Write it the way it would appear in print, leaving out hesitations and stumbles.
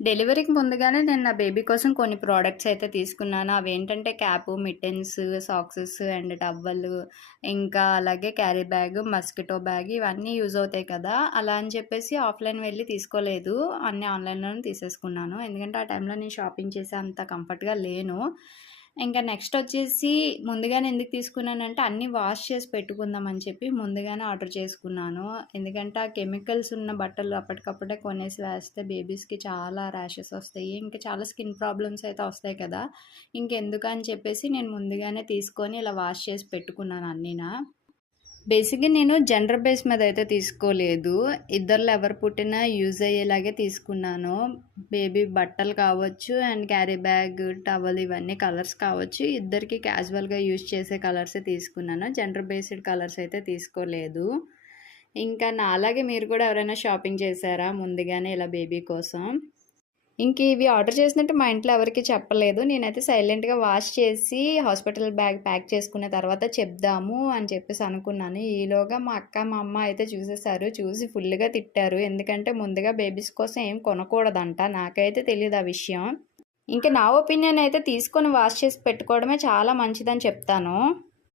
డెలివరీకి ముందుగానే నేను నా బేబీ కోసం కొన్ని ప్రొడక్ట్స్ అయితే తీసుకున్నాను. అవేంటంటే cap, mittens, socks and towel, ఇంకా అలాగే క్యారీ బ్యాగ్, మస్కిటో బ్యాగ్ ఇవన్నీ యూజ్ అవుతాయి కదా! అలా అని చెప్పేసి ఆఫ్‌లైన్ వెళ్లి తీసుకోలేదు. అన్నీ ఆన్‌లైన్‌లోనే తీసేసుకున్నాను. ఎందుకంటే ఆ టైంలో నేను షాపింగ్ చేసే అంత కంఫర్ట్‌గా లేను. ఇంకా నెక్స్ట్ వచ్చేసి ముందుగానే ఎందుకు తీసుకున్నానంటే అన్నీ వాష్ చేసి పెట్టుకుందాం అని చెప్పి ముందుగానే ఆర్డర్ చేసుకున్నాను. ఎందుకంటే ఆ కెమికల్స్ ఉన్న బట్టలు అప్పటికప్పుడే కొనేసి వేస్తే బేబీస్‌కి చాలా ర్యాషెస్ వస్తాయి. ఇంకా చాలా స్కిన్ ప్రాబ్లమ్స్ అయితే వస్తాయి కదా! ఇంకెందుకని చెప్పేసి నేను ముందుగానే తీసుకొని ఇలా వాష్ చేసి పెట్టుకున్నాను అన్నీనా. బేసిక్‌గా నేను జెండర్ బేస్ మీద అయితే తీసుకోలేదు. ఇద్దరిలో ఎవరు పుట్టినా యూజ్ అయ్యేలాగే తీసుకున్నాను. బేబీ బట్టలు కావచ్చు అండ్ క్యారీ బ్యాగ్, టవల్ ఇవన్నీ కలర్స్ కావచ్చు. ఇద్దరికీ క్యాజువల్‌గా యూజ్ చేసే కలర్సే తీసుకున్నాను. జెండర్ బేస్డ్ కలర్స్ అయితే తీసుకోలేదు. ఇంకా నాలాగే మీరు కూడా ఎవరైనా షాపింగ్ చేశారా ముందుగానే ఇలా బేబీ కోసం? ఇవి ఆర్డర్ చేసినట్టు మా ఇంట్లో ఎవరికీ చెప్పలేదు. నేనైతే సైలెంట్‌గా వాష్ చేసి హాస్పిటల్ బ్యాగ్ ప్యాక్ చేసుకున్న తర్వాత చెప్దాము అని చెప్పేసి అనుకున్నాను. ఈలోగా మా అక్క, మా అమ్మ అయితే చూసేసారు. చూసి ఫుల్‌గా తిట్టారు. ఎందుకంటే ముందుగా బేబీస్ కోసం ఏం కొనకూడదంట. నాకైతే తెలీదు ఆ విషయం. నా ఒపీనియన్ అయితే తీసుకొని వాష్ చేసి పెట్టుకోవడమే చాలా మంచిదని చెప్తాను.